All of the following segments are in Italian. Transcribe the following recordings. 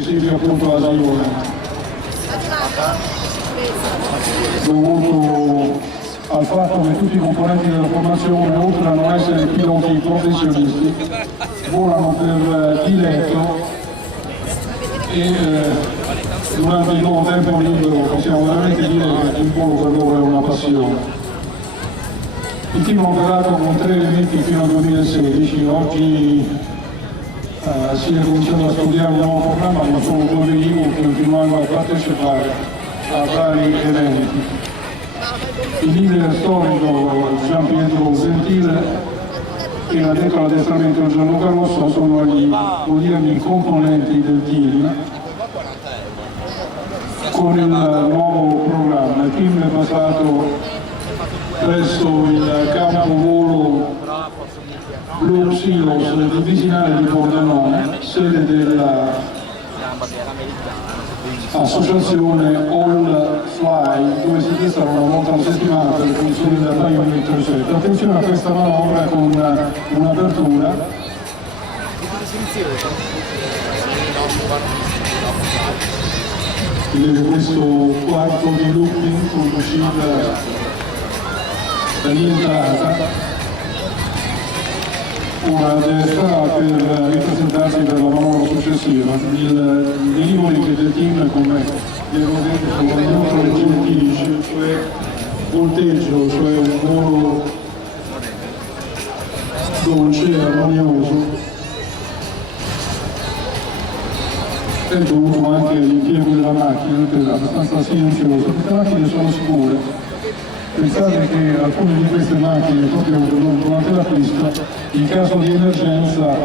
Silvio appunto all'Azione, dovuto al fatto che tutti i componenti della formazione, oltre a non essere piloti professionisti, volano per diletto e durante il loro tempo libero possiamo veramente dire che il volo per loro è una passione. Il team ha operato con 3 elementi fino al 2016, oggi si è cominciato a studiare un nuovo programma, ma sono 2 velivoli che continuano a partecipare a vari eventi. Il leader storico Gian Pietro Gentile e l'addetto all'addestramento Gianluca Rosso sono gli odierni componenti del team con il nuovo programma. Il team è passato presso il campo volo Blue Silos di Visinale di Pordenone, sede dell'associazione All Fly, dove si testano una volta alla settimana per le funzioni del Raio 107. Attenzione a questa manovra con un'apertura. Questo quarto di looping con l'uscita dall'entrata. Una destra per ripresentarsi per la manovra successiva. Il velivoli che del team, come devo dire, sono molto gentili, cioè volteggio, cioè un volo dolce e armonioso, è dovuto anche all'impiego della macchina, che è abbastanza silenzioso. Queste macchine sono sicure. Pensate che alcune di queste macchine, proprio durante la pista, in caso di emergenza,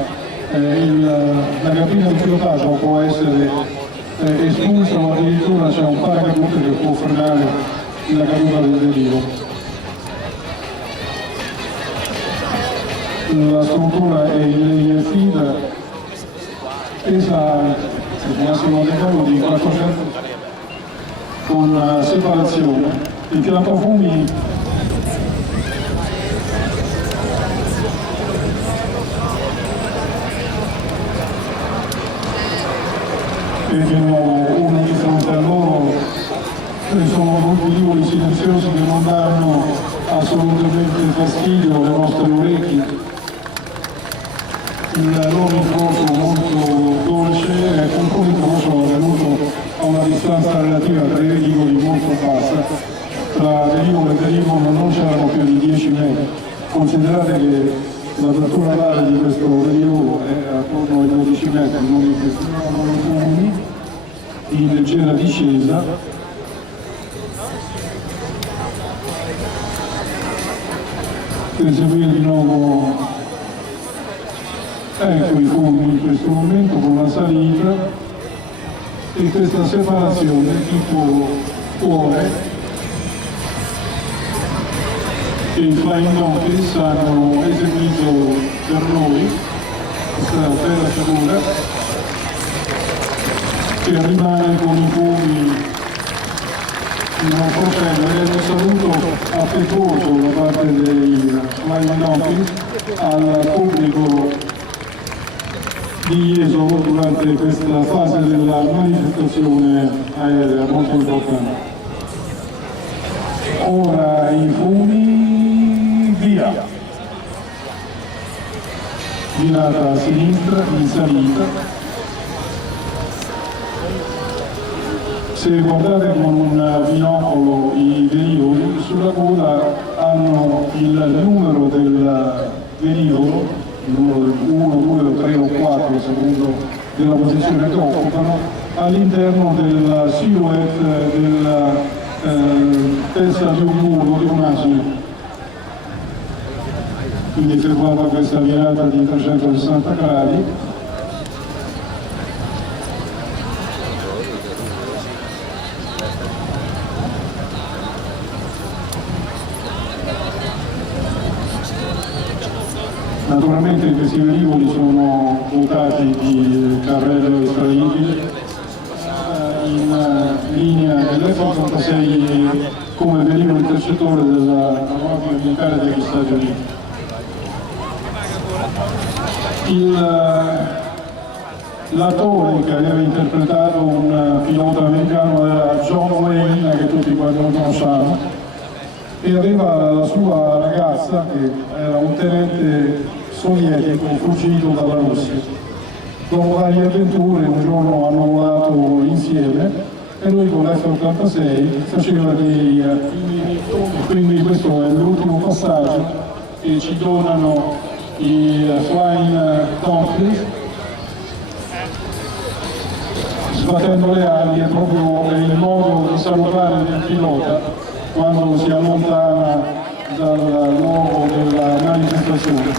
la cabina di pilotaggio può essere espulsa o addirittura c'è un paracadute che può frenare la caduta del velivolo. La struttura è in legno fida, pesa il massimo decollo di 400 con separazione. Il pianofumi e di nuovo uno di fronte a loro, sono velivoli silenziosi che non danno assolutamente fastidio alle nostre orecchie. Il loro incrocio molto dolce, con cui l'incrocio è venuto a una distanza relativa tra i velivoli molto bassa. Tra velivolo e velivolo non c'erano più di 10 metri. Considerate che l'apertura alare di questo velivolo è attorno ai 12 metri, noi continuiamo in leggera discesa. Per eseguire di nuovo, ecco i fumi in questo momento con la salita e questa separazione tipo cuore che i Flying Donkeys hanno eseguito per noi, questa bella figura che rimane con i fumi in un procello e un saluto affettuoso da parte dei Flying Donkeys al pubblico di Jesolo durante questa fase della manifestazione aerea molto importante. Ora i fumi, via! Virata a sinistra, in salita. Se guardate con un binocolo i velivoli, sulla coda hanno il numero del velivolo, il numero 1, 2, 3 o 4 secondo della posizione che occupano, all'interno della silhouette della testa di un muro, di un asino. Quindi effettuata questa virata di 360 gradi. Naturalmente questi velivoli sono dotati di carrello estraibile in linea dell'F-86 come velivolo intercettore dell'Armata Militare degli Stati Uniti. l'attore che aveva interpretato un pilota americano era John Wayne, che tutti quanti lo conosciamo, e aveva la sua ragazza che era un tenente sovietico fuggito dalla Russia. Dopo varie avventure un giorno hanno volato insieme e lui con l'F-86 faceva dei quindi questo è l'ultimo passaggio che ci donano i Flying Conchs. Sbattendo le ali è proprio il modo di salutare il pilota quando si allontana dal luogo della manifestazione.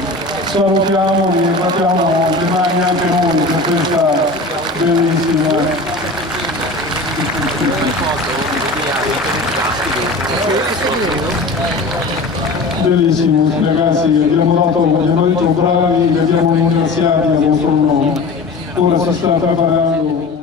Salutiamoli e battiamo le mani anche noi per questa bellissima bellissimo ragazzi, abbiamo detto bravi, vi abbiamo ringraziati a vostro nome. Ora si sta preparando